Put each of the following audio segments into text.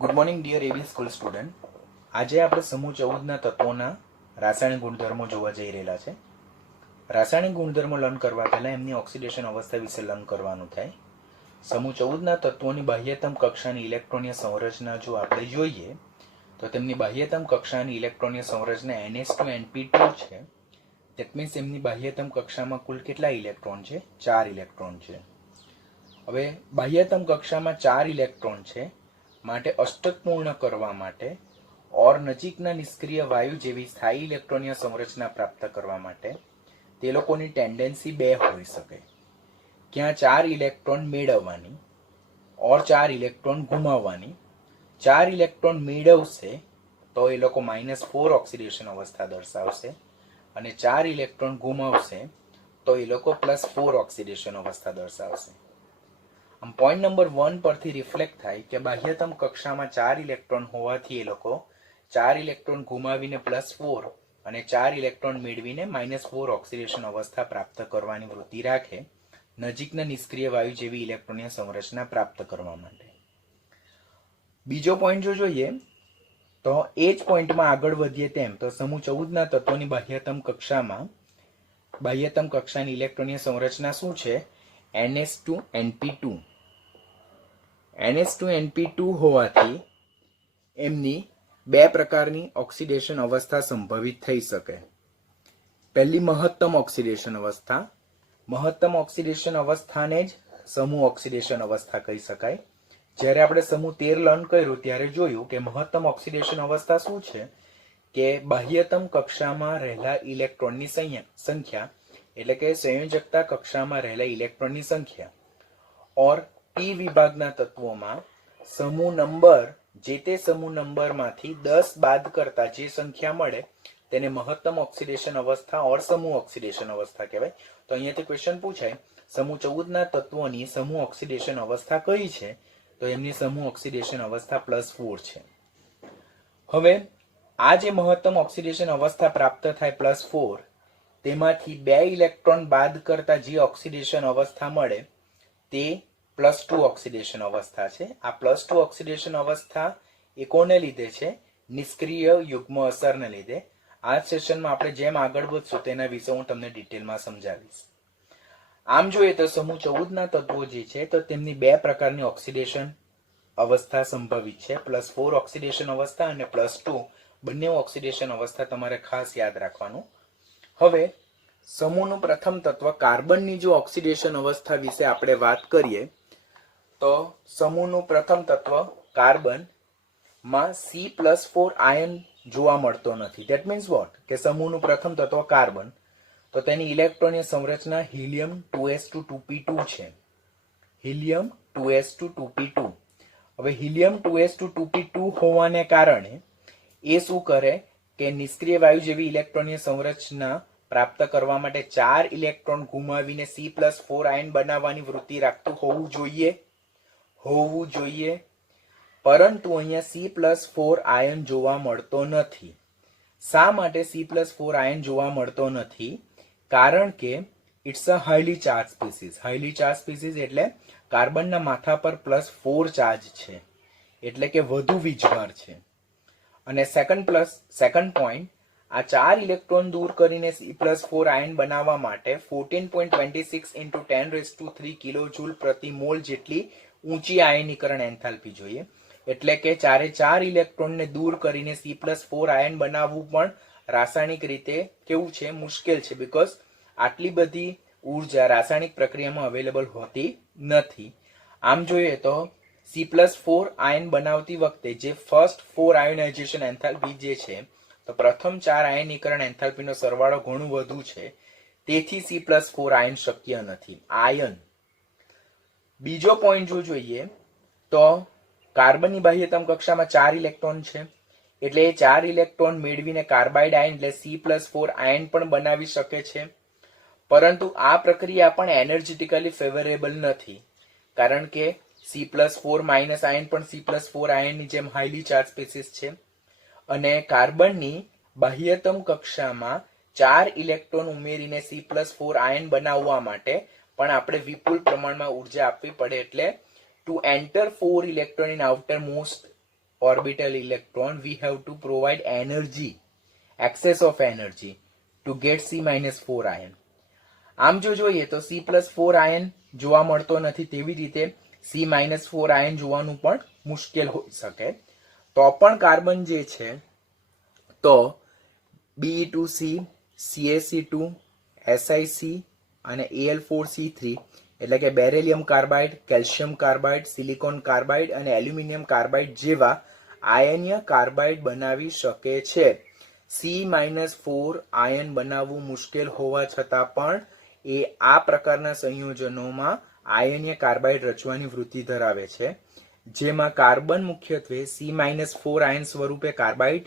Good morning dear AB school student. આજે આપણે સમૂહ 14ના તત્વોના રાસાયણિક ગુણધર્મો જોવા જઈ રહેલા છે. રાસાયણિક ગુણધર્મો લર્ન કરવા પહેલાં એમની ઓક્સિડેશન અવસ્થા વિશે લર્ન કરવાનું થાય. સમૂહ 14ના તત્વોની બાહ્યતમ કક્ષાની ઇલેક્ટ્રોનીય સંરચના જો આપણે જોઈએ તો તેમની બાહ્યતમ કક્ષાની ઇલેક્ટ્રોનીય સંરચના NH2 છે. દેટ મીન્સ એમની બાહ્યતમ કક્ષામાં કુલ કેટલા ઇલેક્ટ્રોન છે? 4 ઇલેક્ટ્રોન છે. હવે બાહ્યતમ કક્ષામાં 4 ઇલેક્ટ્રોન છે માટે અષ્ટક પૂર્ણ કરવા માટે ઓર નજીકના નિષ્ક્રિય વાયુ જેવી સ્થાયી ઇલેક્ટ્રોનીય સંરચના પ્રાપ્ત કરવા માટે તે લોકોની ટેન્ડન્સી બે હોઈ શકે. ક્યાં 4 ઇલેક્ટ્રોન મેળવવાની ઓર 4 ઇલેક્ટ્રોન ગુમાવવાની. 4 ઇલેક્ટ્રોન મેળવશે તો એ લોકો -4 ઓક્સિડેશન અવસ્થા દર્શાવશે અને 4 ઇલેક્ટ્રોન ગુમાવશે તો એ લોકો +4 ઓક્સિડેશન અવસ્થા દર્શાવશે. આમ પોઈન્ટ નંબર 1 પરથી રિફ્લેક્ટ થાય કે બાહ્યતમ કક્ષામાં 4 ઇલેક્ટ્રોન હોવાથી એ લોકો 4 ઇલેક્ટ્રોન ગુમાવીને +4 અને 4 ઇલેક્ટ્રોન મેળવીને -4 ઓક્સિડેશન અવસ્થા પ્રાપ્ત કરવાની વૃત્તિ રાખે નજીકના નિષ્ક્રિય વાયુ જેવી ઇલેક્ટ્રોનીય સંરચના પ્રાપ્ત કરવા માટે. બીજો પોઈન્ટ જો જોઈએ તો એ જ પોઈન્ટમાં આગળ વધીએ તેમ તો સમૂહ 14ના તત્વોની બાહ્યતમ કક્ષાની ઇલેક્ટ્રોનીય સંરચના શું છે? NH2 NH2 હોવાથી એમની બે પ્રકારની ઓક્સિડેશન અવસ્થા સંભવિત થઈ શકે. પહેલી મહત્તમ ઓક્સિડેશન અવસ્થા. મહત્તમ ઓક્સિડેશન અવસ્થાને જ સમૂહ ઓક્સિડેશન અવસ્થા કહી શકાય. જ્યારે આપણે સમૂહ 13 લર્ન કર્યું ત્યારે જોયું કે મહત્તમ ઓક્સિડેશન અવસ્થા શું છે કે બાહ્યતમ કક્ષામાં રહેલા ઇલેક્ટ્રોનની સંખ્યા એટલે કે સંયોજકતા કક્ષામાં રહેલા ઇલેક્ટ્રોનની સંખ્યા ઓર P વિભાગના તત્વોમાં સમૂહ નંબર જે તે સમૂહ નંબરમાંથી 10 બાદ કરતા જે સંખ્યા મળે તેને મહત્તમ ઓક્સિડેશન અવસ્થા ઓર સમૂહ ઓક્સિડેશન અવસ્થા કહેવાય. તો અહીંયાથી ક્વેશ્ચન પૂછાય સમૂહ 14ના તત્વોની સમૂહ ઓક્સિડેશન અવસ્થા કઈ છે? તો એમની સમૂહ ઓક્સિડેશન અવસ્થા +4 છે. હવે આ જે મહત્તમ ઓક્સિડેશન અવસ્થા પ્રાપ્ત થાય +4 તેમાંથી 2 ઇલેક્ટ્રોન બાદ કરતા જે ઓક્સિડેશન અવસ્થા મળે તે +2 ઓક્સિડેશન અવસ્થા છે. આ +2 ઓક્સિડેશન અવસ્થા એ કોને લીધે છે? નિષ્ક્રિય યુગ્મ અસરને લીધે. આ સેશનમાં આપણે જેમ આગળ વધશું તેના વિશે હું તમને ડિટેલમાં સમજાવીશ. આમ જોઈએ તો સમૂહ 14ના તત્વો જે છે તો તેમની બે પ્રકારની ઓક્સિડેશન અવસ્થા સંભવિત છે. +4 ઓક્સિડેશન અવસ્થા અને +2 બંને ઓક્સિડેશન અવસ્થા તમારે ખાસ યાદ રાખવાનું. હવે સમૂહનું પ્રથમ તત્વ કાર્બનની જો ઓક્સિડેશન અવસ્થા વિશે આપણે વાત કરીએ તો સમૂહનું પ્રથમ તત્વ કાર્બનમાં C+4 આયન જોવા મળતો નથી. That means what? કે સમૂહનું પ્રથમ તત્વ કાર્બન તો તેની ઇલેક્ટ્રોનીય સંરચના હિલિયમ 2s2 છે. હિલિયમ 2s2 હવે હિલિયમ 2s2 હોવાને કારણે એ શું કરે કે નિષ્ક્રિય વાયુ જેવી ઇલેક્ટ્રોનીય સંરચના પ્રાપ્ત કરવા માટે 4 ઇલેક્ટ્રોન ગુમાવીને C+4 આયન બનાવવાની વૃત્તિ રાખતું હોવું જોઈએ. પરંતુ અહીંયા C+4 આયન જોવા મળતો નથી. શા માટે C+4 આયન જોવા મળતો નથી? કારણ કે it's a highly charge species. Highly charge species એટલે કાર્બનના માથા પર +4 ચાર્જ છે એટલે કે વધુ વીજભાર છે. અને સેકન્ડ પોઈન્ટ, આ 4 ઇલેક્ટ્રોન દૂર કરીને C+4 આયન બનાવવા માટે 14.26 × 10³ કિલોજૂલ પ્રતિ મોલ જેટલી ઊંચી આયનીકરણ એન્થાલ્પી જોઈએ. એટલે કે 4 ઇલેક્ટ્રોનને દૂર કરીને C+4 આયન બનાવવું પણ રાસાયણિક રીતે કેવું છે? મુશ્કેલ છે. બીકોઝ આટલી બધી ઉર્જા રાસાયણિક પ્રક્રિયામાં અવેલેબલ હોતી નથી. આમ જોઈએ તો C+4 આયન બનાવતી વખતે જે ફર્સ્ટ 4 આયોનાઇઝેશન એન્થાલ્પી જે છે તો પ્રથમ 4 આયનીકરણ એન્થાલ્પીનો સરવાળો ઘણું વધુ છે. તેથી C+4 આયન શક્ય નથી. બીજો પોઈન્ટ જો જોઈએ તો કાર્બનની બાહ્યતમ કક્ષામાં 4 ઇલેક્ટ્રોન છે એટલે એ 4 ઇલેક્ટ્રોન મેળવીને કાર્બાઇડ આયન એટલે C+4 આયન પણ બનાવી શકે છે. પરંતુ આ પ્રક્રિયા પણ એનર્જેટિકલી ફેવરેબલ નથી કારણ કે C+4- આયન પણ C+4 આયનની જેમ હાઈલી ચાર્જ સ્પીસીસ છે અને કાર્બનની બાહ્યતમ કક્ષામાં 4 ઇલેક્ટ્રોન ઉમેરીને C+4 આયન બનાવવા માટે પણ આપણે વિપુલ પ્રમાણમાં ઉર્જા આપવી પડે. એટલે to enter 4 electron in outermost orbital electron, we have to provide energy, excess of energy to get C-4 ion. આમ જો જોઈએ તો C+4 આયન જોવા મળતો નથી, તેવી રીતે C-4 આયન જોવાનું પણ મુશ્કેલ હોઈ શકે. તો પણ કાર્બન જે છે તો Be2C, CaC2, SiC અને Al4C3 એટલે કે beryllium carbide, calcium carbide, silicon carbide અને એલ્યુમિનિયમ કાર્બાઇડ જેવા આયનીય કાર્બાઇડ બનાવી શકે છે. C-4 આયન બનાવવું મુશ્કેલ હોવા છતાં પણ એ આ પ્રકારના સંયોજનોમાં આયનીય કાર્બાઇડ રચવાની વૃત્તિ ધરાવે છે, જેમાં કાર્બન મુખ્યત્વે C-4 આયન સ્વરૂપે કાર્બાઇડ,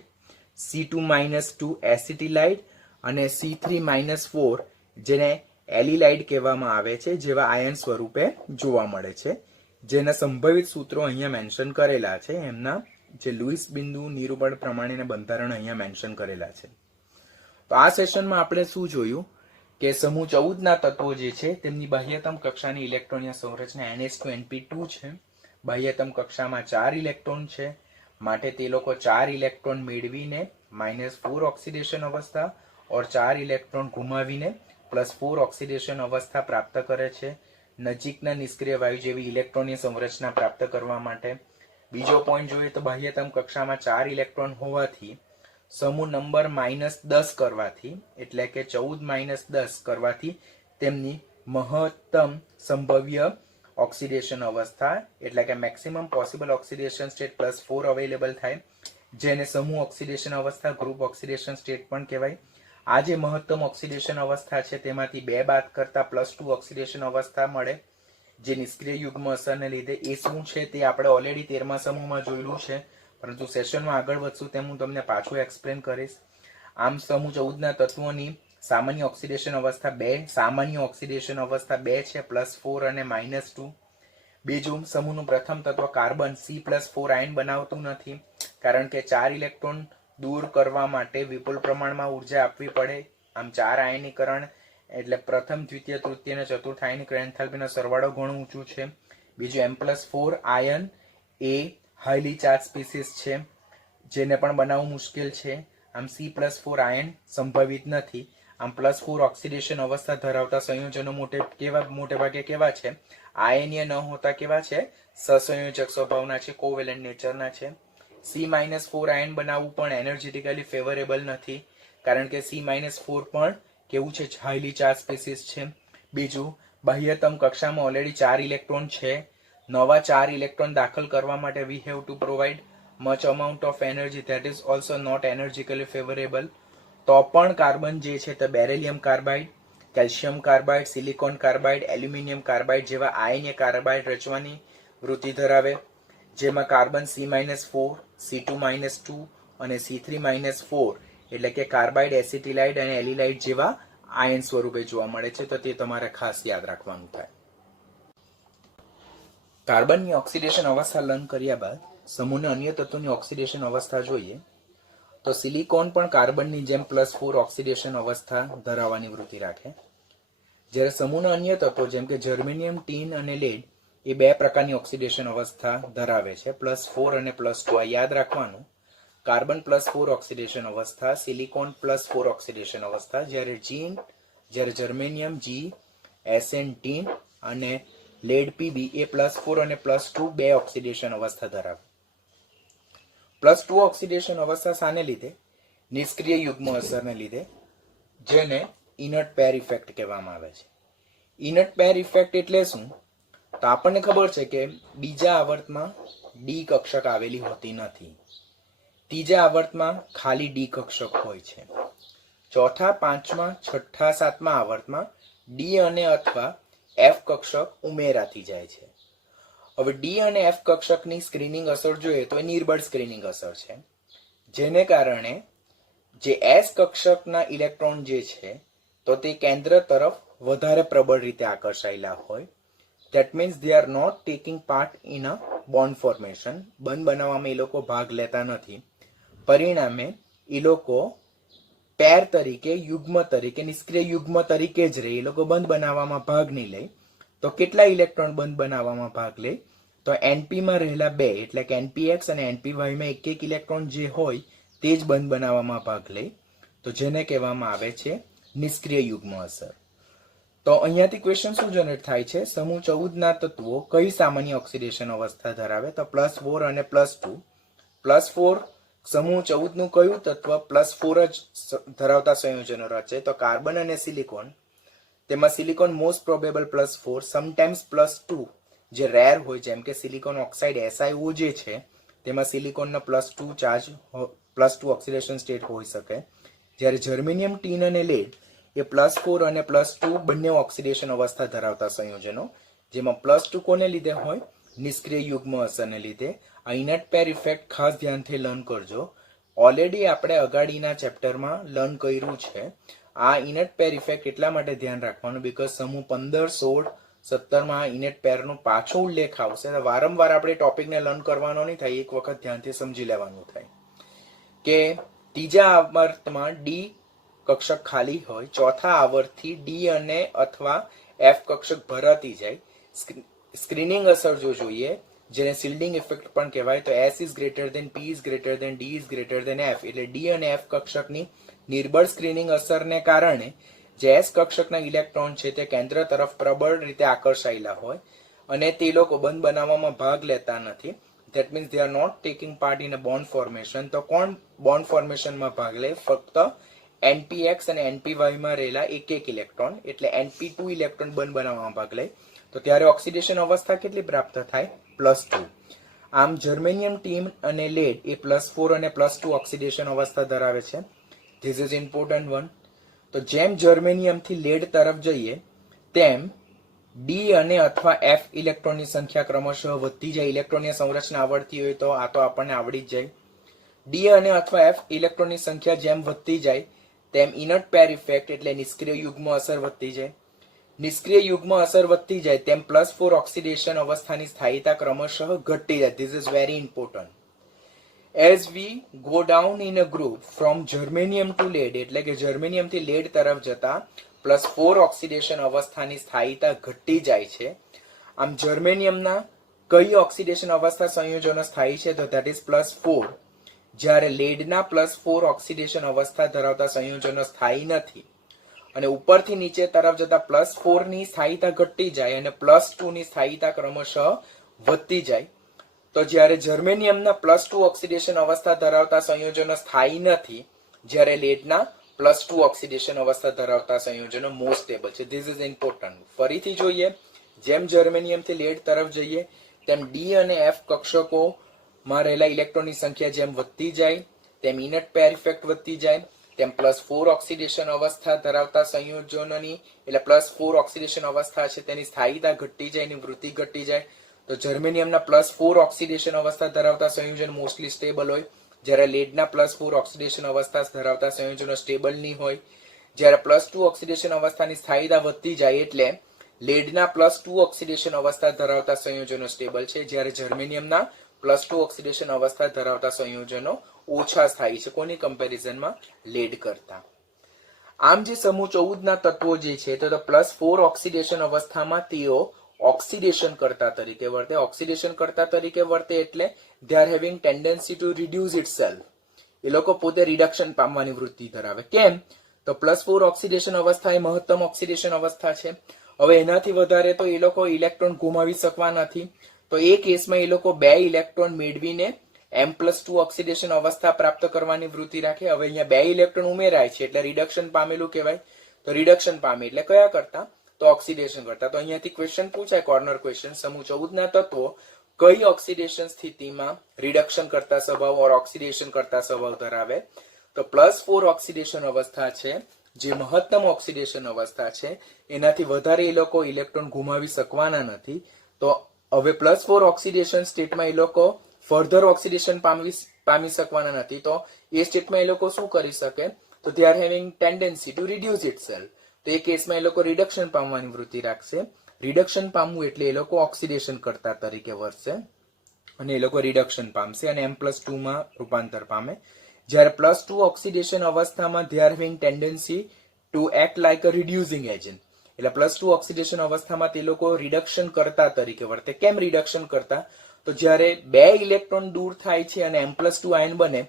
C2-2 એસિટિલાઇડ અને C3-4 જેને એલિલાઇડ કહેવામાં આવે છે જેવા આયન સ્વરૂપે જોવા મળે છે, જેના સંભવિત સૂત્રો અહીંયા મેન્શન કરેલા છે. એમના જે લુઈસ બિંદુ નિરૂપણ પ્રમાણેના બંધારણ અહીંયા મેન્શન કરેલા છે. તો આ સેશનમાં આપણે શું જોયું કે સમૂહ 14 ના તત્વો જે છે તેમની બાહ્યતમ કક્ષાની ઇલેક્ટ્રોનીય સંરચના NH2NP2 છે. બાહ્યતમ કક્ષામાં 4 ઇલેક્ટ્રોન છે, માટે તે લોકો 4 ઇલેક્ટ્રોન મેળવીને -4 ઓક્સિડેશન અવસ્થા और 4 ઇલેક્ટ્રોન ગુમાવીને +4 ઓક્સિડેશન અવસ્થા પ્રાપ્ત કરે છે નજીકના નિષ્ક્રિય વાયુ જેવી ઇલેક્ટ્રોનની સંરચના પ્રાપ્ત કરવા માટે. બીજો પોઈન્ટ જોઈએ તો બાહ્યતમ કક્ષામાં 4 ઇલેક્ટ્રોન હોવાથી સમૂહ નંબર -10 કરવાથી એટલે કે 14 - 10 કરવાથી તેમની મહત્તમ સંભવ્ય ઓક્સિડેશન અવસ્થા એટલે કે maximum possible oxidation state +4 available થાય, જેને સમૂહ ઓક્સિડેશન અવસ્થા, ગ્રુપ ઓક્સિડેશન સ્ટેટ પણ કહેવાય. આ જે મહત્તમ ઓક્સિડેશન અવસ્થા છે તેમાંથી 2 બાદ કરતા +2 ઓક્સિડેશન અવસ્થા મળે, જે નિષ્ક્રિય યુગ્મ અસરને લીધે. એ શું છે તે આપણે ઓલરેડી 13મા સમૂહમાં જોયેલું છે, પરંતુ સેશનમાં આગળ વધશું તેમ હું તમને પાછું એક્સપ્લેન કરીશ. આમ સમૂહ 14 ના તત્વોની સામાન્ય ઓક્સિડેશન અવસ્થા 2, સામાન્ય ઓક્સિડેશન અવસ્થા 2 છે, +4 અને -2. બીજું, સમૂહનું પ્રથમ તત્વ કાર્બન C+4 આયન બનાવતું નથી, કારણ કે 4 ઇલેક્ટ્રોન દૂર કરવા માટે વિપુલ પ્રમાણમાં ઉર્જા આપવી પડે. આમ 4 આયનીકરણ એટલે પ્રથમ, દ્વિતીય, તૃતીય અને ચતુર્થ આયનીકરણ એન્થાલ્પીનો સરવાળો ઘણું ઊંચું છે. બીજું, M+4 આયન એ હાઈલી ચાર્જ સ્પીસીસ છે, જેને પણ બનાવવું મુશ્કેલ છે. આમ C+4 આયન સંભવિત નથી. આમ +4 ઓક્સિડેશન અવસ્થા ધરાવતા સંયોજનો મોટે ભાગે કેવા છે? આયનીય ન હોતા કેવા છે? સહસંયોજક સ્વભાવના છે, કોવેલેન્ટ નેચરના છે. C-4 આયન બનાવવું પણ એનર્જેટિકલી ફેવરેબલ નથી, કારણ કે C-4 પણ કેવું છે? હાઈલી ચાર્જ સ્પીસીસ છે. બીજું, બાહ્યતમ કક્ષામાં ઓલરેડી 4 ઇલેક્ટ્રોન છે. નવા 4 ઇલેક્ટ્રોન દાખલ કરવા માટે we have to provide much amount of energy that is also not energetically favorable. તો પણ કાર્બન જે છે તે beryllium carbide, calcium carbide, silicon carbide, aluminium carbide જેવા આયનીય કાર્બાઇડ રચવાની વૃત્તિ ધરાવે, જેમાં કાર્બન C-4, C2-2 અને C3-4 એટલે કે કાર્બાઇડ, એસિટિલાઇડ અને એલિલાઇડ જેવા આયન સ્વરૂપે જોવા મળે છે. તો તે તમારે ખાસ યાદ રાખવાનું થાય. કાર્બનની ઓક્સિડેશન અવસ્થા લર્ન કર્યા બાદ સમૂહના અન્ય તત્વોની ઓક્સિડેશન અવસ્થા જોઈએ તો સિલિકોન પણ કાર્બનની જેમ +4 ઓક્સિડેશન અવસ્થા ધરાવવાની વૃત્તિ રાખે, જ્યારે સમૂહના અન્ય તત્વો જેમ કે જર્મેનિયમ, ટીન અને લેડ એ 2 પ્રકારની ઓક્સિડેશન અવસ્થા ધરાવે છે, +4 અને +2. આ યાદ રાખવાનું. કાર્બન +4 ઓક્સિડેશન અવસ્થા, સિલિકોન +4 ઓક્સિડેશન અવસ્થા, જ્યારે જર્મેનિયમ G, Sn ટીન અને લેડ Pb એ +4 અને +2 2 ઓક્સિડેશન અવસ્થા ધરાવે. +2 ઓક્સિડેશન અવસ્થા શાને લીધે? નિષ્ક્રિય યુગ્મ અસરને લીધે, જેને ઇનર્ટ પેર ઇફેક્ટ કહેવામાં આવે છે. ઇનર્ટ પેર ઇફેક્ટ એટલે શું? તો આપણને ખબર છે કે બીજા આવર્તમાં ડી કક્ષક આવેલી હોતી નથી, ત્રીજા આવર્તમાં ખાલી ડી કક્ષક હોય છે, ચોથા, પાંચમા, છઠ્ઠા, સાતમા આવર્તમાં ડી અને અથવા એફ કક્ષક ઉમેરાતી જાય છે. હવે ડી અને એફ કક્ષકની સ્ક્રીનિંગ અસર જોઈએ તો એ નિર્બળ સ્ક્રીનિંગ અસર છે, જેને કારણે જે એસ કક્ષકના ઇલેક્ટ્રોન જે છે તો તે કેન્દ્ર તરફ વધારે પ્રબળ રીતે આકર્ષાયેલા હોય. That means they are not taking part in a bond formation. બંધ બનાવવામાં એ લોકો ભાગ લેતા નથી. પરિણામે એ લોકો પેર તરીકે, યુગ્મ તરીકે, નિષ્ક્રિય યુગ્મ તરીકે જ રહે. એ લોકો બંધ બનાવવામાં ભાગ નહીં લે. તો કેટલા ઇલેક્ટ્રોન બંધ બનાવવામાં ભાગ લે? તો NP માં રહેલા બે એટલે કે NPX અને NPY માં એક એક ઇલેક્ટ્રોન જે હોય તે જ બંધ બનાવવામાં ભાગ લે, તો જેને કહેવામાં આવે છે નિષ્ક્રિય યુગ્મ અસર. તો અહીંયાથી ક્વેશ્ચન શું જનરેટ થાય છે, સમૂહ 14 ના તત્વો કઈ સામાન્ય ઓક્સિડેશન અવસ્થા ધરાવે, તો +4 અને +2. +4 સમૂહ 14 નું કયું તત્વ +4 જ ધરાવતા સંયોજનો રચે, તો કાર્બન અને સિલિકોન. તેમાં સિલિકોન મોસ્ટ પ્રોબેબલ +4, સમટાઈમ્સ +2 જે રેર હોય, જેમ કે સિલિકોન ઓક્સાઇડ SiO જે છે તેમાં સિલિકોનનો +2 ચાર્જ +2 ઓક્સિડેશન સ્ટેટ હોઈ શકે. જ્યારે જર્મેનિયમ, ટીન અને લેડ એ +4 અને +2 બંને ઓક્સિડેશન અવસ્થા ધરાવતા સંયોજનો, જેમાં +2 કોને લીધે હોય, નિષ્ક્રિય યુગ્મ અસરને લીધે. આ ઇનટ પેર ઇફેક્ટ ખાસ ધ્યાનથી લર્ન કરજો. ઓલરેડી આપણે અગાડીના ચેપ્ટરમાં લર્ન કર્યું છે. આ ઇનટ પેર ઇફેક્ટ એટલા માટે ધ્યાન રાખવાનું બીકોઝ સમૂહ 15, 16, 17 માં ઇનટ પેરનો પાછો ઉલ્લેખ આવશે. વારંવાર આપણે ટોપિકને લર્ન કરવાનો નહીં થાય, એક વખત ધ્યાનથી સમજી લેવાનું થાય કે ત્રીજા આવર્તમાં ડી કક્ષક ખાલી હોય, ચોથા આવર્તથી ડી અને અથવા એફ કક્ષક ભરાતી જાય. સ્ક્રીનિંગ અસર જો જોઈએ, જેને શિલ્ડિંગ ઇફેક્ટ પણ કહેવાય, તો S is greater than P is greater than D is greater than F, એટલે ડી અને એફ કક્ષકની નિર્બળ સ્ક્રીનિંગ અસરને કારણે જે S કક્ષકના ઇલેક્ટ્રોન છે તે કેન્દ્ર તરફ પ્રબળ રીતે આકર્ષાયેલા હોય અને તે લોકો બંધ બનાવવામાં ભાગ લેતા નથી. That means they are not taking part in a bond formation. તો કોણ બોન્ડ ફોર્મેશનમાં ભાગ લે, ફક્ત NPX અને NPY માં રહેલા એક એક ઇલેક્ટ્રોન એટલે NP2 ઇલેક્ટ્રોન બંધ બનાવવામાં ભાગ લે. તો ત્યારે ઓક્સિડેશન અવસ્થા કેટલી પ્રાપ્ત થાય, +2. આમ જર્મેનિયમ, ટીન અને લેડ એ +4 અને +2 ઓક્સિડેશન અવસ્થા ધરાવે છે. This is important one. તો જેમ જર્મેનિયમથી લેડ તરફ જઈએ તેમ ડી અને અથવા એફ ઇલેક્ટ્રોનની સંખ્યા ક્રમશઃ વધતી જાય. ઇલેક્ટ્રોનની સંરચના આવડતી હોય તો આ તો આપણને આવડી જ જાય. ડી અને અથવા એફ ઇલેક્ટ્રોનની સંખ્યા જેમ વધતી જાય તેમ ઇનટ પેર ઇફેક્ટ એટલે નિષ્ક્રિય યુગ્મ અસર વધતી જાય. નિષ્ક્રિય યુગ્મ અસર વધતી જાય તેમ +4 ઓક્સિડેશન અવસ્થાની સ્થાયીતા ક્રમશઃ ઘટતી જાય. This is very important. As we go down in a group from germanium to lead, એટલે કે જર્મેનિયમથી લેડ તરફ જતા +4 ઓક્સિડેશન અવસ્થાની સ્થાયીતા ઘટી જાય છે. આમ જર્મેનિયમના કઈ ઓક્સિડેશન અવસ્થા સંયોજનો સ્થાયી છે, તો ધેટ ઇઝ +4. જ્યારે લેડના +4 ઓક્સિડેશન અવસ્થા ધરાવતા સંયોજનો સ્થાયી નથી અને ઉપરથી નીચે તરફ જતા +4 ની સ્થાયીતા ઘટી જાય અને +2 ની સ્થાયીતા ક્રમશઃ વધતી જાય. તો જ્યારે જર્મેનિયમના +2 ઓક્સિડેશન અવસ્થા ધરાવતા સંયોજનો સ્થાયી નથી, જ્યારે લેડના +2 ઓક્સિડેશન અવસ્થા ધરાવતા સંયોજનો મોસ્ટ સ્ટેબલ છે. This is important. ફરીથી જોઈએ, જેમ જર્મેનિયમથી લેડ તરફ જઈએ તેમ ડી અને એફ કક્ષકોમાં રહેલા ઇલેક્ટ્રોનની સંખ્યા જેમ વધતી જાય તેમ ઇનટ પેર ઇફેક્ટ વધતી જાય, તેમ +4 ઓક્સિડેશન અવસ્થા ધરાવતા સંયોજનોની એટલે +4 ઓક્સિડેશન અવસ્થા છે તેની સ્થાયીતા ઘટી જાય, એની વૃત્તિ ઘટી જાય. તો જર્મેનિયમના +4 ઓક્સિડેશન અવસ્થા ધરાવતા સંયોજન મોસ્ટલી સ્ટેબલ હોય, જ્યારે લેડના +4 ઓક્સિડેશન અવસ્થા ધરાવતા સંયોજનો સ્ટેબલ નહીં હોય. જ્યારે +2 ઓક્સિડેશન અવસ્થાની સ્થાયીતા વધતી જાય એટલે લેડના +2 ઓક્સિડેશન અવસ્થા ધરાવતા સંયોજનો સ્ટેબલ છે, જ્યારે જર્મેનિયમના +2 ઓક્સિડેશન અવસ્થા ધરાવતા સંયોજનો ઓછા સ્થાયી છે. કોની કમ્પેરિઝનમાં, લેડ કરતા. આમ જે સમૂહ 14 ના તત્વો જે છે તો +4 ઓક્સિડેશન અવસ્થામાં તેઓ ઓક્સિડેશન કરતા તરીકે વર્તે. ઓક્સિડેશન કરતા તરીકે વર્તે એટલે they are having tendency to reduce itself. એ લોકો પોતે રિડક્શન પામવાની વૃત્તિ ધરાવે. કેમ, તો +4 ઓક્સિડેશન અવસ્થા એ મહત્તમ ઓક્સિડેશન અવસ્થા છે. હવે એનાથી વધારે તો એ લોકો ઇલેક્ટ્રોન ગુમાવી શકવા નથી. તો એ કેસમાં એ લોકો 2 ઇલેક્ટ્રોન મેળવીને M+2 ઓક્સિડેશન અવસ્થા પ્રાપ્ત કરવાની વૃત્તિ રાખે. હવે અહીંયા 2 ઇલેક્ટ્રોન ઉમેરાય છે એટલે રિડક્શન પામેલું કહેવાય. તો રિડક્શન પામે એટલે કયા કરતા, તો ઓક્સિડેશન કરતા. તો અહીંયાથી ક્વેશ્ચન પૂછાય, કોર્નર ક્વેશ્ચન, સમૂહ 14 ના તત્વો કઈ ઓક્સિડેશન સ્થિતિમાં રિડક્શન કરતા સ્વભાવ ઓર ઓક્સિડેશન કરતા સ્વભાવ ધરાવે, તો +4 ઓક્સિડેશન અવસ્થા છે જે મહત્તમ ઓક્સિડેશન અવસ્થા છે, એનાથી વધારે એ લોકો ઇલેક્ટ્રોન ગુમાવી શકવાના નથી. તો હવે +4 ઓક્સિડેશન સ્ટેટમાં એ લોકો ફર્ધર ઓક્સિડેશન પામી શકવાના નથી. તો એ સ્ટેટમાં એ લોકો શું કરી શકે, તો they are having tendency to reduce itself. તો એ કેસમાં એ લોકો રિડક્શન પામવાની વૃત્તિ રાખશે. રિડક્શન પામવું એટલે એ લોકો ઓક્સિડેશન કરતા તરીકે વર્તશે અને એ લોકો રિડક્શન પામશે અને M+2 માં રૂપાંતર પામે. જ્યારે +2 ઓક્સિડેશન અવસ્થામાં they are having tendency to act like a reducing agent. એટલે +2 ઓક્સિડેશન અવસ્થામાં તે લોકો રિડક્શન કરતા તરીકે વર્તે. કેમ રિડક્શન કરતા? તો જ્યારે 2 ઇલેક્ટ્રોન દૂર થાય છે અને M+2 આયન બને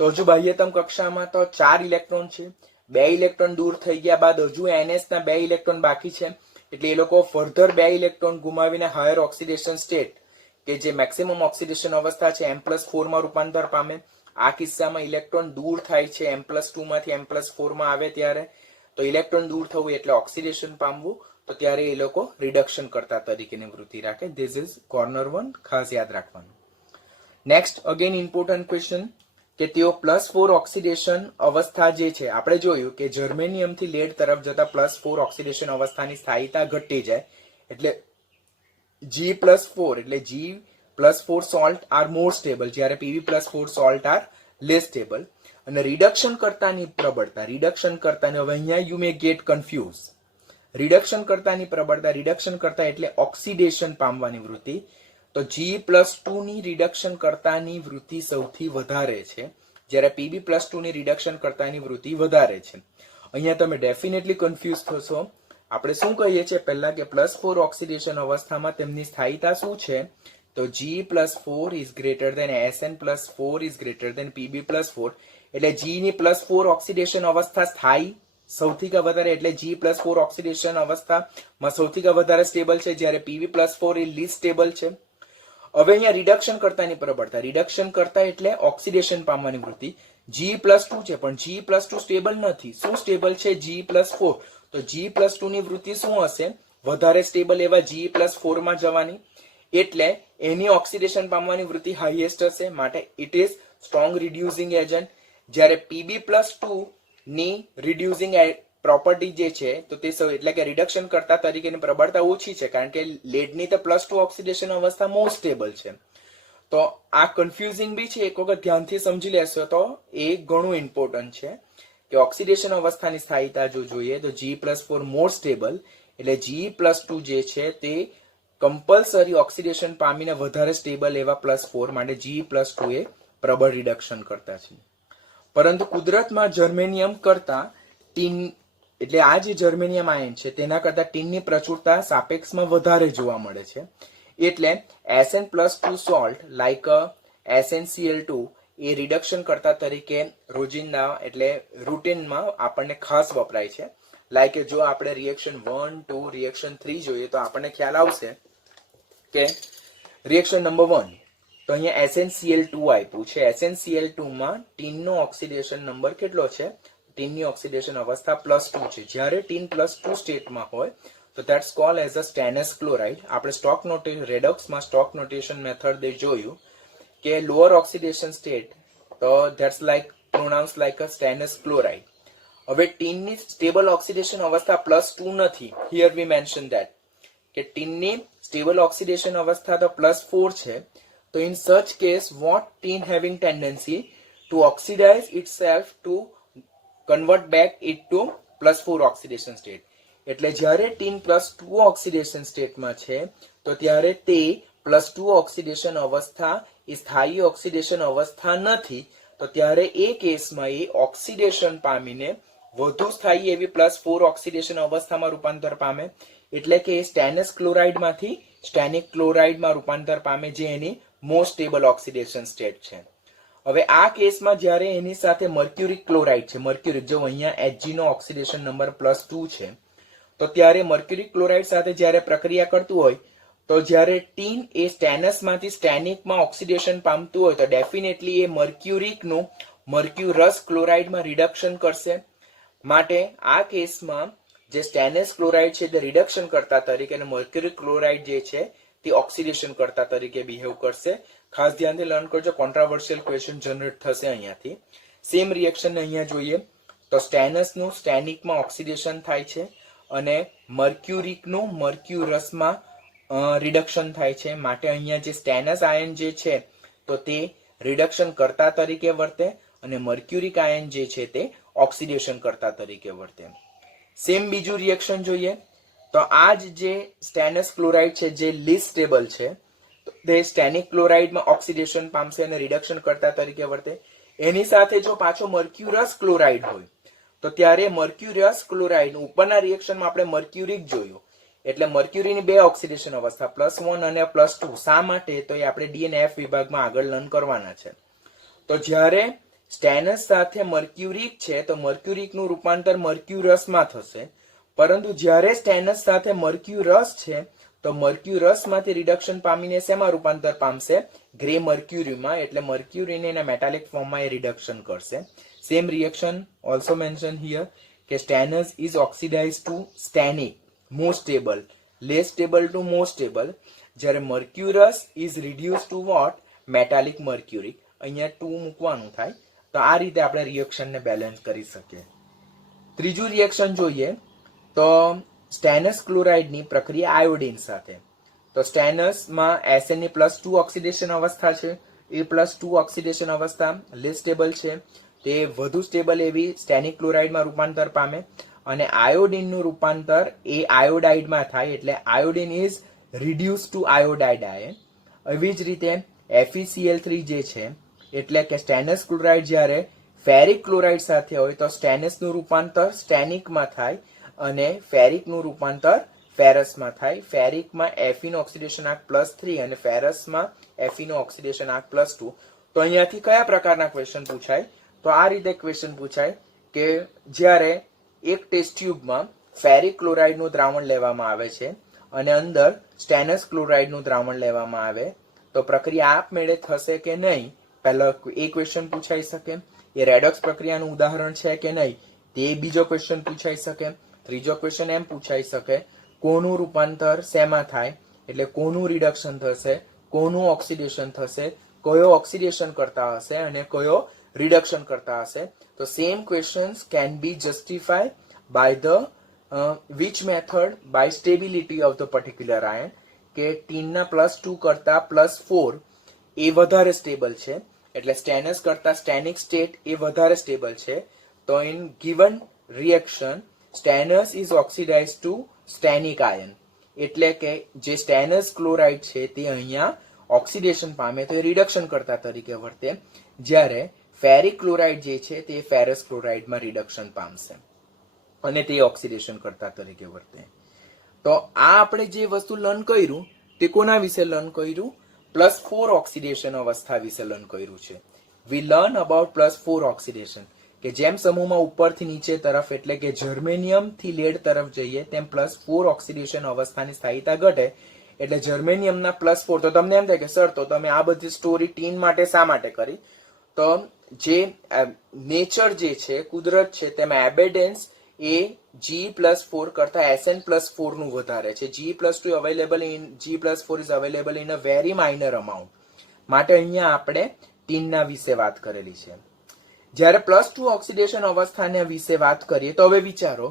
તો હજુ બાહ્યતમ કક્ષામાં તો 4 ઇલેક્ટ્રોન છે. 2 ઇલેક્ટ્રોન દૂર થઈ ગયા બાદ હજુ NS ના 2 ઇલેક્ટ્રોન બાકી છે, એટલે એ લોકો ફર્ધર 2 ઇલેક્ટ્રોન ગુમાવીને હાયર ઓક્સિડેશન સ્ટેટ કે જે મેક્સિમમ ઓક્સિડેશન અવસ્થા છે M+4 માં રૂપાંતર પામે. આ કિસ્સામાં ઇલેક્ટ્રોન દૂર થાય છે M+2 માંથી M+4 માં આવે ત્યારે. તો ઇલેક્ટ્રોન દૂર થવું એટલે ઓક્સિડેશન પામવું, તો ત્યારે એ લોકો રિડક્શન કરતા તરીકેની વૃત્તિ રાખે. ધીસ ઇઝ કોર્નર 1, ખાસ યાદ રાખવાનું. નેક્સ્ટ અગેન ઇમ્પોર્ટન્ટ ક્વેશ્ચન કે તેઓ +4 ઓક્સિડેશન અવસ્થા જે છે, આપણે જોયું કે જર્મેનિયમ થી લેડ તરફ જતા +4 ઓક્સિડેશન અવસ્થાની સ્થાયીતા ઘટી જાય એટલે G+4 એટલે G+4 salt are more stable, જ્યારે Pb+4 salt are less stable. અને રિડક્શન કરતાની પ્રબળતા, રિડક્શન કરતાની, હવે અહીંયા you may get confuse. Reduction કરતાની પ્રબળતા, રિડક્શન કરતા એટલે ઓક્સિડેશન પામવાની વૃત્તિ, તો G+2 ની રિડક્શન કરતાની વૃત્તિ સૌથી વધારે છે, જ્યારે Pb+2 ની રિડક્શન કરતાની વૃત્તિ વધારે છે. અહીંયા તમે ડેફિનેટલી કન્ફ્યુઝ થશો. આપણે શું કહીએ છીએ પહેલા કે +4 ઓક્સિડેશન અવસ્થામાં તેમની સ્થાયીતા શું છે? તો G+4 is greater than Sn+4 is greater than Pb+4. એટલે G ની +4 ઓક્સિડેશન અવસ્થા સ્થાયી સૌથી વધારે, એટલે G+4 ઓક્સિડેશન અવસ્થામાં સૌથી વધારે સ્ટેબલ છે, જ્યારે Pb+4 એ લીસ્ટ સ્ટેબલ છે. હવે અહીંયા રિડક્શન કરતાની પ્રબળતા, રિડક્શન કરતા એટલે ઓક્સિડેશન પામવાની વૃત્તિ, G+2 છે પણ G+2 સ્ટેબલ નથી. શું સ્ટેબલ છે? G+4. તો G+2 ની વૃત્તિ શું હશે? વધારે સ્ટેબલ એવા G+4 માં જવાની, એટલે એની ઓક્સિડેશન પામવાની વૃત્તિ હાઈએસ્ટ હશે, માટે it is strong reducing agent. જ્યારે Pb+2 ની રિડ્યુસિંગ પ્રોપર્ટી જે છે તો તે એટલે કે રિડક્શન કરતા તરીકેની પ્રબળતા ઓછી છે, કારણ કે લેડની તો +2 ઓક્સિડેશન અવસ્થા મોર સ્ટેબલ છે. તો આ કન્ફ્યુઝિંગ બી છે, એક વખત ધ્યાનથી સમજી લેશો તો એ ઘણું ઇમ્પોર્ટન્ટ છે કે ઓક્સિડેશન અવસ્થાની સ્થાયીતા જો જોઈએ તો G+4 મોર સ્ટેબલ, એટલે G+2 જે છે તે કમ્પલસરી ઓક્સિડેશન પામીને વધારે સ્ટેબલ એવા +4, માટે G+2 એ પ્રબળ રિડક્શન કરતા છે. પરંતુ કુદરતમાં જર્મેનિયમ કરતા ટીન, એટલે આ જે જર્મેનિયમ આયન છે તેના કરતા ટીનની પ્રચુરતા સાપેક્ષમાં વધારે જોવા મળે છે, એટલે Sn+2 સોલ્ટ લાઈક SnCl2 એ રિડક્શન કરતા તરીકે રોજિંદા એટલે રૂટીનમાં આપણને ખાસ વપરાય છે. લાઈક જો આપણે રિએક્શન 1, 2, રિએક્શન 3 જોઈએ તો આપણને ખ્યાલ આવશે કે રિએક્શન નંબર 1 તો અહીંયા SnCl2 આપ્યું છે. SnCl2 માં ટીનનો ઓક્સિડેશન નંબર કેટલો છે? ટીનની ઓક્સિડેશન અવસ્થા +2 છે. જ્યારે ટીન +2 સ્ટેટમાં હોય તો that's called as a stannous chloride. આપણે સ્ટોક નોટેશન રેડોક્સમાં સ્ટોક નોટેશન મેથડ જોયું કે લોઅર ઓક્સિડેશન સ્ટેટ તો that's like pronounce like a stannous chloride. હવે ટીનની સ્ટેબલ ઓક્સિડેશન અવસ્થા +2 નથી. હિયર વી મેન્શન ધેટ કે ટીનની સ્ટેબલ ઓક્સિડેશન અવસ્થા તો +4 છે. તો in such case what tin having tendency to oxidize itself to convert back it to +4 oxidation state. એટલે જ્યારે ટીન +2 ઓક્સિડેશન સ્ટેટમાં છે તો ત્યારે તે +2 ઓક્સિડેશન અવસ્થા એ સ્થાયી ઓક્સિડેશન અવસ્થા નથી, તો ત્યારે એ કેસમાં એ ઓક્સિડેશન પામીને વધુ સ્થાયી એવી +4 ઓક્સિડેશન અવસ્થામાં રૂપાંતર પામે, એટલે કે એ સ્ટેનસ ક્લોરાઇડમાંથી સ્ટેનિક ક્લોરાઇડમાં રૂપાંતર પામે, જે એની મોસ્ટ સ્ટેબલ ઓક્સિડેશન સ્ટેટ છે. હવે આ કેસમાં જ્યારે એની સાથે મર્ક્યુરિક ક્લોરાઇડ છે, મર્ક્યુરિક જો અહીંયા Hg નો ઓક્સિડેશન નંબર +2 છે, તો ત્યારે મર્ક્યુરિક ક્લોરાઇડ સાથે જ્યારે પ્રક્રિયા કરતું હોય તો જ્યારે ટીન એ સ્ટેનસમાંથી સ્ટેનિકમાં ઓક્સિડેશન પામતું હોય તો ડેફિનેટલી એ મર્ક્યુરિકનું મર્ક્યુરસ ક્લોરાઇડમાં રિડક્શન કરશે. માટે આ કેસમાં જે સ્ટેનસ ક્લોરાઇડ છે તે રિડક્શન કરતા તરીકે અને મર્ક્યુરિક ક્લોરાઇડ જે છે તે ઓક્સિડેશન કરતા તરીકે બિહેવ કરશે. ખાસ ધ્યાનથી લર્ન કરજો, કોન્ટ્રાવર્શિયલ ક્વેશ્ચન જનરેટ થશે અહીંયાથી. સેમ રિએક્શન અહીંયા જોઈએ તો સ્ટેનસનું સ્ટેનિકમાં ઓક્સિડેશન થાય છે અને મર્ક્યુરિકનું મર્ક્યુરસમાં રિડક્શન થાય છે. માટે અહીંયા જે સ્ટેનસ આયન જે છે તો તે રિડક્શન કરતા તરીકે વર્તે અને મર્ક્યુરિક આયન જે છે તે ઓક્સિડેશન કરતા તરીકે વર્તે. સેમ બીજું રિએક્શન જોઈએ તો આ જ જે સ્ટેનસ ક્લોરાઇડ છે જે લીસ્ટ સ્ટેબલ છે તે સ્ટેનિક ક્લોરાઇડમાં ઓક્સિડેશન પામશે અને રિડક્શન કરતા તરીકે વર્તે. એની સાથે જો પાછો મર્ક્યુરસ ક્લોરાઇડ હોય તો ત્યારે મર્ક્યુરિયસ ક્લોરાઇડ ઉપરના રિએક્શનમાં આપણે મર્ક્યુરિક જોયું, એટલે મર્ક્યુરીની બે ઓક્સિડેશન અવસ્થા +1 અને +2. શા માટે? તો એ આપણે ડી અને એફ વિભાગમાં આગળ લર્ન કરવાના છે. તો જ્યારે સ્ટેનસ સાથે મર્ક્યુરિક છે તો મર્ક્યુરિકનું રૂપાંતર મર્ક્યુરસમાં થશે, પરંતુ જ્યારે સ્ટેનસ સાથે મર્ક્યુરસ છે તો મર્ક્યુરસમાંથી રિડક્શન પામીને શેમાં રૂપાંતર પામશે? ગ્રે મર્ક્યુરીમાં. એટલે મર્ક્યુરીને એના મેટાલિક ફોર્મમાં એ રિડક્શન કરશે. Same reaction also mention here કે stannous is oxidize to stannic, more stable, less stable to more stable. જ્યારે mercurous is reduced to what? Metallic mercury. અહીંયા 2 મૂકવાનું થાય. તો આ રીતે આપણે રિએક્શનને બેલેન્સ કરી શકીએ. ત્રીજું રિએક્શન જોઈએ તો સ્ટેનસ ક્લોરાઇડની પ્રક્રિયા આયોડિન સાથે. તો સ્ટેનસમાં SN ની +2 ઓક્સિડેશન અવસ્થા છે. એ +2 ઓક્સિડેશન અવસ્થા લેસ સ્ટેબલ છે, તે વધુ સ્ટેબલ એવી સ્ટેનિક ક્લોરાઇડમાં રૂપાંતર પામે, અને આયોડિનનું રૂપાંતર એ આયોડાઇડમાં થાય, એટલે iodine is reduce to iodide ion. એવી જ રીતે FeCl3 જે છે, એટલે કે સ્ટેનસ ક્લોરાઇડ જ્યારે ફેરિક ક્લોરાઇડ સાથે હોય તો સ્ટેનસનું રૂપાંતર સ્ટેનિકમાં થાય અને ફેરિકનું રૂપાંતર ફેરસમાં થાય. ફેરિકમાં Fe નો ઓક્સિડેશન આંક +3 અને ફેરસમાં Fe નો ઓક્સિડેશન આંક +2. તો અહીંયાથી કયા પ્રકારના ક્વેશ્ચન પૂછાય? તો આ રીતે ક્વેશ્ચન પૂછાય કે જ્યારે એક ટેસ્ટ ટ્યુબમાં ફેરિક ક્લોરાઇડનું દ્રાવણ લેવામાં આવે છે અને અંદર સ્ટેનસ ક્લોરાઇડનું દ્રાવણ લેવામાં આવે તો પ્રક્રિયા આપમેળે થશે કે નહીં? પહેલો એ ક્વેશ્ચન પૂછાઈ શકે. એ રેડોક્સ પ્રક્રિયાનું ઉદાહરણ છે કે નહીં? તે બીજો ક્વેશ્ચન પૂછાઈ શકે. ત્રીજો ક્વેશ્ચન એમ પૂછાઈ શકે કોનું રૂપાંતર શેમાં થાય, એટલે કોનું રિડક્શન થશે, કોનું ઓક્સિડેશન થશે, કયો ઓક્સિડેશન કરતા હશે અને કયો રિડક્શન કરતા હશે. તો same questions can be justify by the which method? By stability of the particular ion. કે ટીનના +2 કરતા +4 એ વધારે સ્ટેબલ છે, એટલે સ્ટેનસ કરતા સ્ટેનિક સ્ટેટ એ વધારે સ્ટેબલ છે. તો in given reaction stannous is oxidize to stannic ion, એટલે કે જે સ્ટેનસ ક્લોરાઇડ છે તે અહીંયા ઓક્સિડેશન પામે તો એ રિડક્શન કરતા તરીકે વર્તે, જ્યારે ફેરિક ક્લોરાઇડ જે છે તે ફેરસ ક્લોરાઇડમાં રિડક્શન પામશે અને તે ઓક્સિડેશન કરતા તરીકે વર્તે. તો આ આપણે જે વસ્તુ લર્ન કર્યું તે કોના વિશે લર્ન કર્યું? +4 ઓક્સિડેશન અવસ્થા વિશે લર્ન કર્યું છે. વી લર્ન અબાઉટ +4 ઓક્સિડેશન, કે જેમ સમૂહમાં ઉપરથી નીચે તરફ એટલે કે જર્મેનિયમ થી લેડ તરફ જઈએ તેમ +4 ઓક્સિડેશન અવસ્થાની સ્થાયીતા ઘટે, એટલે જર્મેનિયમના +4. તો તમને એમ થાય કે સર તો તમે આ બધી સ્ટોરી ટીન માટે શા માટે કરી? તો જે નેચર જે છે, કુદરત છે, તેમાં એબેડન્સ એ G+4 કરતા SN+4 નું વધારે છે. G+2 available in G+4 is available in a very minor amount. માટે અહીંયા આપણે ટીનના વિશે વાત કરેલી છે. જ્યારે +2 ઓક્સિડેશન અવસ્થાના વિશે વાત કરીએ તો હવે વિચારો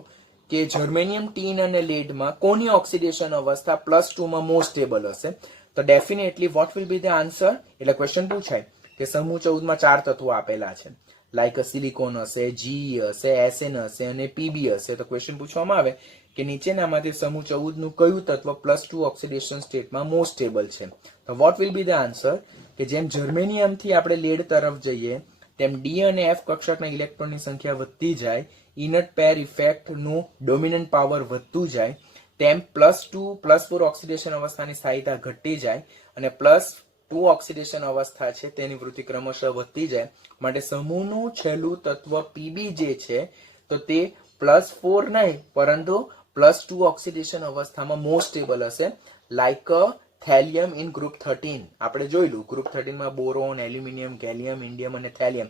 કે જર્મેનિયમ, ટીન અને લેડમાં કોની ઓક્સિડેશન અવસ્થા +2 માં મોસ્ટ સ્ટેબલ હશે? તો definitely what will be the answer? એટલે ક્વેશ્ચન પૂછાય કે સમૂહ 14 માં 4 તત્વો આપેલા છે, લાઈક સિલિકોન હશે, Ge હશે, SN હશે અને Pb હશે. તો ક્વેશ્ચન પૂછવામાં આવે કે નીચેનામાંથી સમૂહ 14 નું કયું તત્વ +2 ઓક્સિડેશન સ્ટેટમાં મોસ્ટ સ્ટેબલ છે? તો what will be the answer? કે જેમ જર્મેનિયમ થી આપણે લેડ તરફ જઈએ તેમ ડી અને એફ કક્ષકના ઇલેક્ટ્રોનની સંખ્યા વધતી જાય, ઇનટ પેર ઇફેક્ટ નું ડોમિનન્ટ પાવર વધતું જાય, તેમ +4 ઓક્સિડેશન અવસ્થાની સ્થાયીતા ઘટતી જાય અને +2 ઓક્સિડેશન અવસ્થા છે તેની વૃત્તિ ક્રમશઃ વધતી જાય. માટે સમૂહનું છેલ્લું તત્વ Pb જે છે તો તે +4 નહીં પરંતુ +2 ઓક્સિડેશન અવસ્થામાં મોસ્ટ સ્ટેબલ હશે, લાઈક થેલિયમ ઇન ગ્રુપ 13. આપણે જોયેલું ગ્રુપ 13 માં બોરોન, એલ્યુમિનિયમ, ગેલિયમ, ઇન્ડિયમ અને થેલિયમ.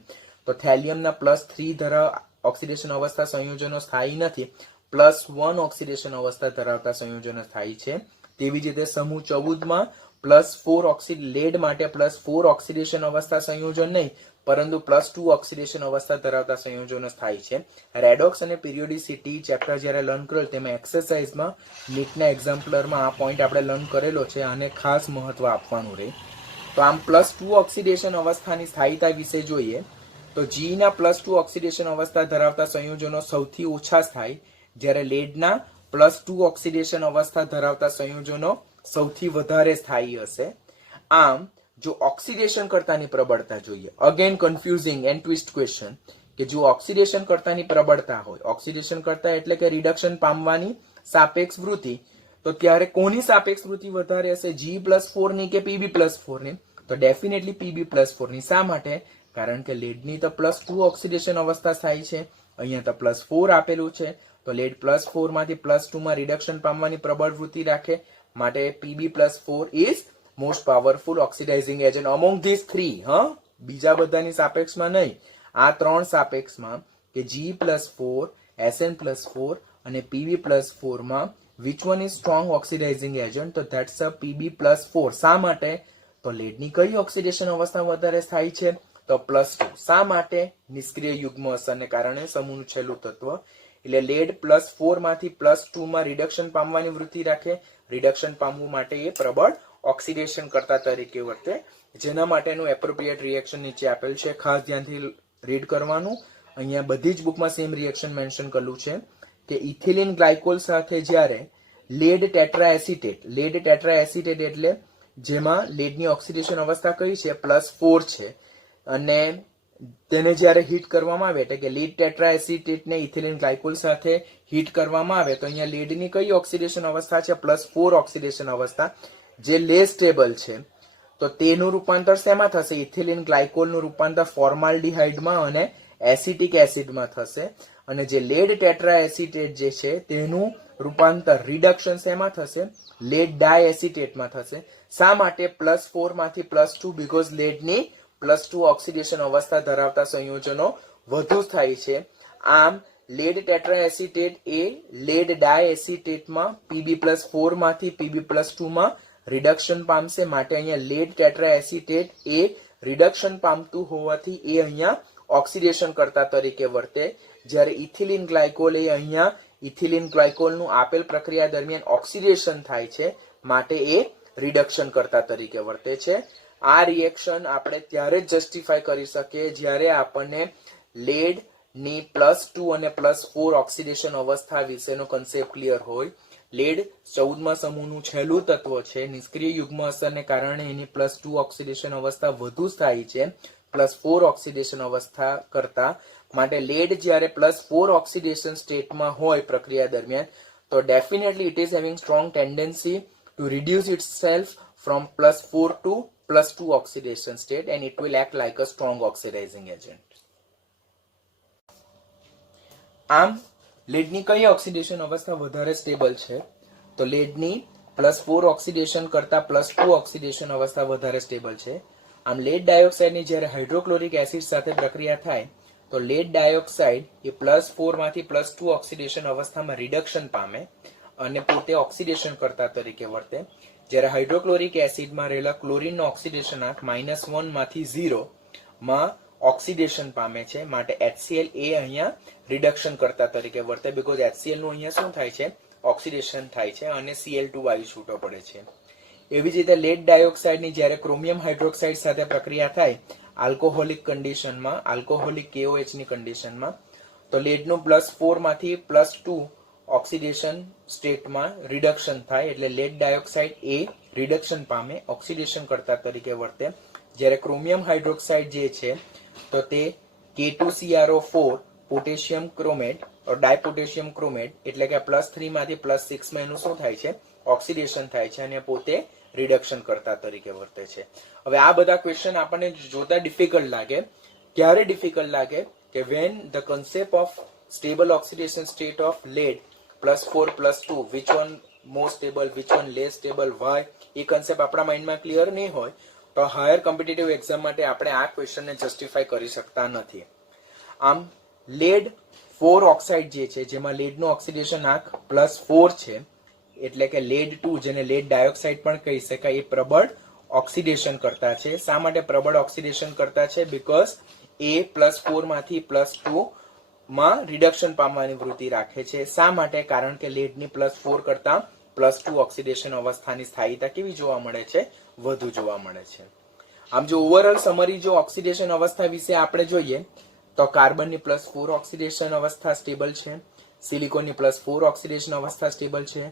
તો થેલિયમના +3 ઓક્સિડેશન અવસ્થા સંયોજનો સ્થાયી નથી, +1 ઓક્સિડેશન અવસ્થા ધરાવતા સંયોજનો સ્થાયી છે. તેવી જ રીતે સમૂહ 14 માં +4 લેડ માટે +4 ઓક્સિડેશન અવસ્થા સંયોજન નહીં પરંતુ +2 ઓક્સિડેશન અવસ્થા ધરાવતા સંયોજનો સ્થાયી છે. રેડોક્સ અને પીરિયોડિસિટી ચેપ્ટર જ્યારે લર્ન કરેલ તેમાં એક્સરસાઇઝમાં નીટના એક્ઝામ્પલરમાં આ પોઈન્ટ આપણે લર્ન કરેલો છે, આને ખાસ મહત્વ આપવાનું રહે. તો આમ +2 ઓક્સિડેશન અવસ્થાની સ્થાયીતા વિશે જોઈએ તો G ના +2 ઓક્સિડેશન અવસ્થા ધરાવતા સંયોજનો સૌથી ઓછા થાય, જ્યારે લેડના +2 ઓક્સિડેશન અવસ્થા ધરાવતા સંયોજનો સૌથી વધારે સ્થાયી હશે. આમ જો ઓક્સિડેશન કરતાની પ્રબળતા જોઈએ, again confusing and twist question, કે જો ઓક્સિડેશન કર્તાની પ્રબળતા હોય, ઓક્સિડેશન કર્તા એટલે કે રિડક્શન પામવાની સાપેક્ષ વૃત્તિ, તો ત્યારે કોની સાપેક્ષ વૃત્તિ વધારે હશે, G+4 ની કે Pb+4 ની? તો ડેફિનેટલી Pb+4 ની. શા માટે? કારણ કે લેડની તો +2 ઓક્સિડેશન અવસ્થા થાય છે, અહીંયા તો +4 આપેલું છે, તો લેડ +4 માંથી +2 માં રિડક્શન પામવાની પ્રબળ વૃત્તિ રાખે, માટે Pb+4 is most powerful oxidising agent among this three. બીજા બધાની સાપેક્ષમાં નહીં, આ ત્રણ સાપેક્ષમાં કે G+4, Sn+4 અને Pb+4 માં which one is strong oxidizing agent? તો that's a Pb+4. શા માટે? તો લેડની કઈ ઓક્સિડેશન અવસ્થા વધારે થાય છે? તો +2. શા માટે? નિષ્ક્રિય યુગ્મ અસરને કારણે સમૂહનું છેલ્લું તત્વ. એટલે લેડ +4 માંથી +2 માં રિડક્શન પામવાની વૃત્તિ રાખે, રિડક્શન પામવું માટે એ પ્રબળ ઓક્સિડેશન કરતા તરીકે વર્તે, જેના માટેનું એપ્રોપ્રિએટ રિએક્શન નીચે આપેલ છે, ખાસ ધ્યાનથી રીડ કરવાનું. અહીંયા બધી જ બુકમાં સેમ રિએક્શન મેન્શન કરેલું છે કે ઇથિલિન ગ્લાયકોલ સાથે જ્યારે લેડ ટેટ્રાએસિટેટ એટલે જેમાં લેડની ઓક્સિડેશન અવસ્થા કઈ છે? +4 છે, અને તેને જ્યારે હીટ કરવામાં આવે એટલે કે લીડ ટેટ્રાએસિટેટને ઇથિલિન ગ્લાયકોલ સાથે હીટ કરવામાં આવે તો અહીંયા લીડની કઈ ઓક્સિડેશન અવસ્થા છે? +4 ઓક્સિડેશન અવસ્થા, જે લેસ સ્ટેબલ છે. તો તેનું રૂપાંતર શેમાં થશે? ઇથિલિન ગ્લાયકોલનું રૂપાંતર ફોર્માલ્ડિહાઇડમાં અને એસિટિક એસિડમાં થશે, અને જે લેડ ટેટ્રાએસિટેટ જે છે તેનું રૂપાંતર રિડક્શન શેમાં થશે? લેડ ડાયએસિટેટમાં થશે. શા માટે? +4 માંથી +2, બીકોઝ લેડની +2 ઓક્સિડેશન અવસ્થા ધરાવતા સંયોજનો વધુ થાય છે. આમ લેડ ટેટ્રાએસિટેટ એ લેડ ડાયએસિટેટમાં Pb+4 માંથી Pb+2 માં રિડક્શન પામશે, માટે અહીંયા લેડ ટેટ્રાએસિટેટ એ રિડક્શન પામતું હોવાથી એ અહીંયા ઓક્સિડેશન કરતા તરીકે વર્તે, જ્યારે ઇથિલિન ગ્લાયકોલ એ અહીંયા ઇથિલિન ગ્લાયકોલનું આપેલ પ્રક્રિયા દરમિયાન ઓક્સિડેશન થાય છે, માટે એ રિડક્શન કરતા તરીકે વર્તે છે. આ રિએક્શન આપણે ત્યારે જ જસ્ટિફાય કરી શકીએ જ્યારે આપણને લેડ ની +2 અને +4 ઓક્સિડેશન અવસ્થા વિશેનો કન્સેપ્ટ ક્લિયર હોય. લેડ 14મા સમૂહનું છેલ્લું તત્વ છે, નિષ્ક્રિય યુગ્મ અસરને કારણે એની +2 ઓક્સિડેશન અવસ્થા વધુ સ્થાયી છે +4 ઓક્સિડેશન અવસ્થા કરતા, માટે લેડ જ્યારે +4 ઓક્સિડેશન સ્ટેટમાં હોય પ્રક્રિયા દરમિયાન તો definitely it is having strong tendency to reduce itself from +4 to +2 oxidation state, and it will act like a strong oxidizing agent. આમ લેડની કઈ ઓક્સિડેશન અવસ્થા વધારે સ્ટેબલ છે? તો લેડની +4 ઓક્સિડેશન કરતા +2 ઓક્સિડેશન અવસ્થા વધારે સ્ટેબલ છે. આમ લેડ ડાયોક્સાઇડની જ્યારે હાઇડ્રોક્લોરિક એસિડ સાથે પ્રક્રિયા થાય તો લેડ ડાયોક્સાઇડ એ +4 માંથી +2 ઓક્સિડેશન અવસ્થામાં રિડક્શન પામે અને પોતે ઓક્સિડેશન કરતા તરીકે વર્તે, જ્યારે હાઇડ્રોક્લોરિક એસિડમાં રહેલા ક્લોરીનનો ઓક્સિડેશન આંક -1 માંથી 0 માં ઓક્સિડેશન પામે છે, માટે HCl એ અહીંયા રિડક્શન કરતા તરીકે વર્તે, બીકોઝ HCl નું અહીંયા શું થાય છે? ઓક્સિડેશન થાય છે અને Cl2 વાયુ છૂટો પડે છે. એવી જ રીતે લેડ ડાયોક્સાઇડની જ્યારે ક્રોમિયમ હાઇડ્રોક્સાઇડ સાથે પ્રક્રિયા થાય આલ્કોહોલિક કન્ડિશનમાં, આલ્કોહોલિક KOH ની કન્ડિશનમાં, તો લેડનું +4 માંથી +2 ઓક્સિડેશન સ્ટેટમાં રિડક્શન થાય, એટલે લેડ ડાયોક્સાઇડ એ રિડક્શન પામે, ઓક્સિડેશન કરતા તરીકે વર્તે, જ્યારે ક્રોમિયમ હાઇડ્રોક્સાઇડ જે છે તો તે K2CrO4 પોટેશિયમ ક્રોમેટ ડાયપોટેશિયમ ક્રોમેટ એટલે કે +3 માંથી +6 માં એનું શું થાય છે? ઓક્સિડેશન થાય છે અને પોતે રિડક્શન કરતા તરીકે વર્તે છે. હવે આ બધા ક્વેશ્ચન આપણને જોતા ડિફિકલ્ટ લાગે. ક્યારે ડિફિકલ્ટ લાગે? કે when the concept of stable oxidation state of lead +4 +2 which one more stable, which one less stable, why, A concept આપણા માઇન્ડમાં ક્લિયર નહીં હોય તો હાયર કોમ્પિટિટિવ એક્ઝામ માટે આપણે આ ક્વેશ્ચનને જસ્ટિફાય કરી શકતા નથી. આમ લેડ 4 ઓક્સાઇડ જે છે જેમાં લેડનું ઓક્સિડેશન આંક +4 છે, એટલે કે લેડ 2 જેને લેડ ડાયોક્સાઇડ પણ કહી શકાય, એ પ્રબળ ઓક્સિડેશન કરતા છે. શા માટે પ્રબળ ઓક્સિડેશન કરતા છે? બીકોઝ એ +4 માંથી +2 માં રિડક્શન પામવાની વૃત્તિ રાખે છે. શા માટે? કારણ કે લેડની +4 કરતા +2 ઓક્સિડેશન અવસ્થાની સ્થાયીતા કેવી જોવા મળે છે? વધુ જોવા મળે છે. આમ જો ઓવરઓલ સમરી જો ઓક્સિડેશન અવસ્થા વિશે આપણે જોઈએ તો કાર્બનની +4 ઓક્સિડેશન અવસ્થા સ્ટેબલ છે, સિલિકોનની +4 ઓક્સિડેશન અવસ્થા સ્ટેબલ છે,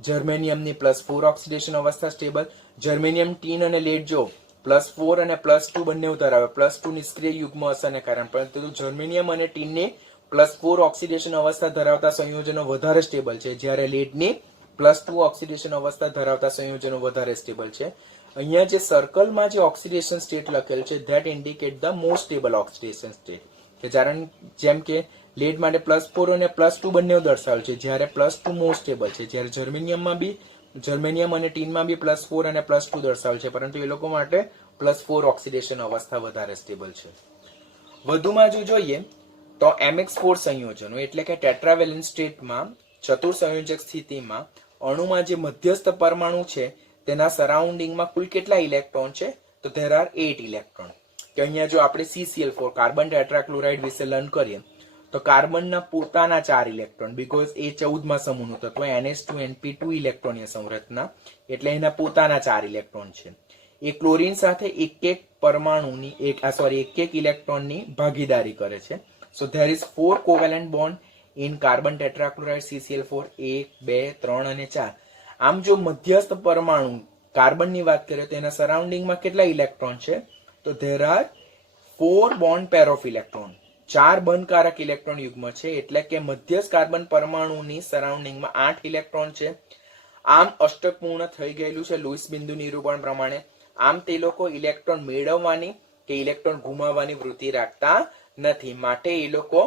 જર્મેનિયમની +4 ઓક્સિડેશન અવસ્થા સ્ટેબલ. જર્મેનિયમ, ટીન અને લેડ જો +4 અને +2 બંને ધરાવે. +2 નિષ્ક્રિય યુગ્મ અસરને કારણે, પરંતુ જર્મેનિયમ અને ટીનની +4 ઓક્સિડેશન અવસ્થા ધરાવતા સંયોજનો વધારે સ્ટેબલ છે, જ્યારે લેડની +2 ઓક્સિડેશન અવસ્થા ધરાવતા સંયોજનો વધારે સ્ટેબલ છે. અહીંયા જે સર્કલમાં જે ઓક્સિડેશન સ્ટેટ લખેલ છે that indicate the most stable oxidation state, કે જેમ કે લેડ માટે +4 અને +2 બંને દર્શાવેલ છે, જ્યારે +2 મોસ્ટ સ્ટેબલ છે, જ્યારે જર્મેનિયમ અને ટીનમાં બી +4 અને +2 દર્શાવેલ છે, પરંતુ એ લોકો માટે +4 ઓક્સિડેશન અવસ્થા વધારે સ્ટેબલ છે. વધુમાં જો જોઈએ તો MX4 સંયોજનો એટલે કે ટેટ્રાવેલેન્ટ સ્ટેટમાં ચતુર્સંયોજક સ્થિતિમાં અણુમાં જે મધ્યસ્થ પરમાણુ છે તેના સરાઉન્ડિંગમાં કુલ કેટલા ઇલેક્ટ્રોન છે? તો there are 8 ઇલેક્ટ્રોન. કે અહીંયા જો આપણે CCl4 કાર્બન ટેટ્રાક્લોરાઇડ વિશે લર્ન કરીએ તો કાર્બનના પોતાના 4 ઇલેક્ટ્રોન, બીકોઝ એ 14માં સમૂહનું તત્વ NH2 ઇલેક્ટ્રોનીય સંરચના, એટલે એના પોતાના 4 ઇલેક્ટ્રોન છે. એ ક્લોરીન સાથે એક ઇલેક્ટ્રોનની ભાગીદારી કરે છે. So there is 4 covalent bond in carbon tetrachloride CCl4, 1, 2, 3 અને 4. આમ જો મધ્યસ્થ પરમાણુ કાર્બનની વાત કરીએ તો એના સરાઉન્ડિંગમાં કેટલા ઇલેક્ટ્રોન છે? તો there are 4 bond pair of electron, 4 બંધકારક electron યુગ્મ છે, એટલે કે મધ્યસ્થ કાર્બન પરમાણુની સરાઉન્ડિંગમાં 8 ઇલેક્ટ્રોન છે. આમ અષ્ટક પૂર્ણ થઈ ગયેલું છે લુઈસ બિંદુ નિરૂપણ પ્રમાણે. આમ તે લોકો ઇલેક્ટ્રોન મેળવવાની કે ઇલેક્ટ્રોન ગુમાવવાની વૃત્તિ રાખતા નથી, માટે એ લોકો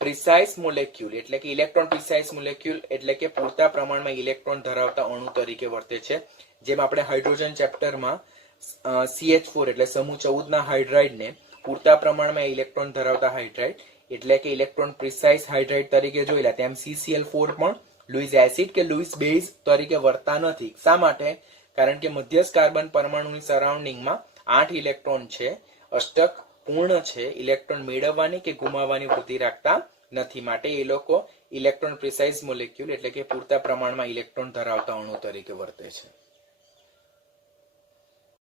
પ્રિસાઇઝ મોલેક્યુલ એટલે કે ઇલેક્ટ્રોન પ્રિસાઇઝ મોલેક્યુલ એટલે કે પૂરતા પ્રમાણમાં ઇલેક્ટ્રોન ધરાવતા અણુ તરીકે વર્તે છે. જેમ આપણે હાઇડ્રોજન ચેપ્ટરમાં CH4 એટલે સમૂહ 14 ના હાઇડ્રાઇડને પૂરતા પ્રમાણમાં ઇલેક્ટ્રોન ધરાવતા હાઇડ્રાઇડ એટલે કે ઇલેક્ટ્રોન પ્રિસાઇઝ હાઇડ્રાઇડ તરીકે જોયેલા, તેમ CCl4 પણ લુઈસ એસિડ કે લુઈસ બેઝ તરીકે વર્તા નથી. શા માટે? કારણ કે મધ્યસ્થ કાર્બન પરમાણુની સરાઉન્ડિંગમાં 8 ઇલેક્ટ્રોન છે, અષ્ટક પૂર્ણ છે, ઇલેક્ટ્રોન મેળવવાની કે ગુમાવવાની વૃત્તિ રાખતા નથી, માટે એ લોકો ઇલેક્ટ્રોન પ્રિસાઇઝ મોલેક્યુલ એટલે કે પૂરતા પ્રમાણમાં ઇલેક્ટ્રોન ધરાવતા અણુ તરીકે વર્તે છે.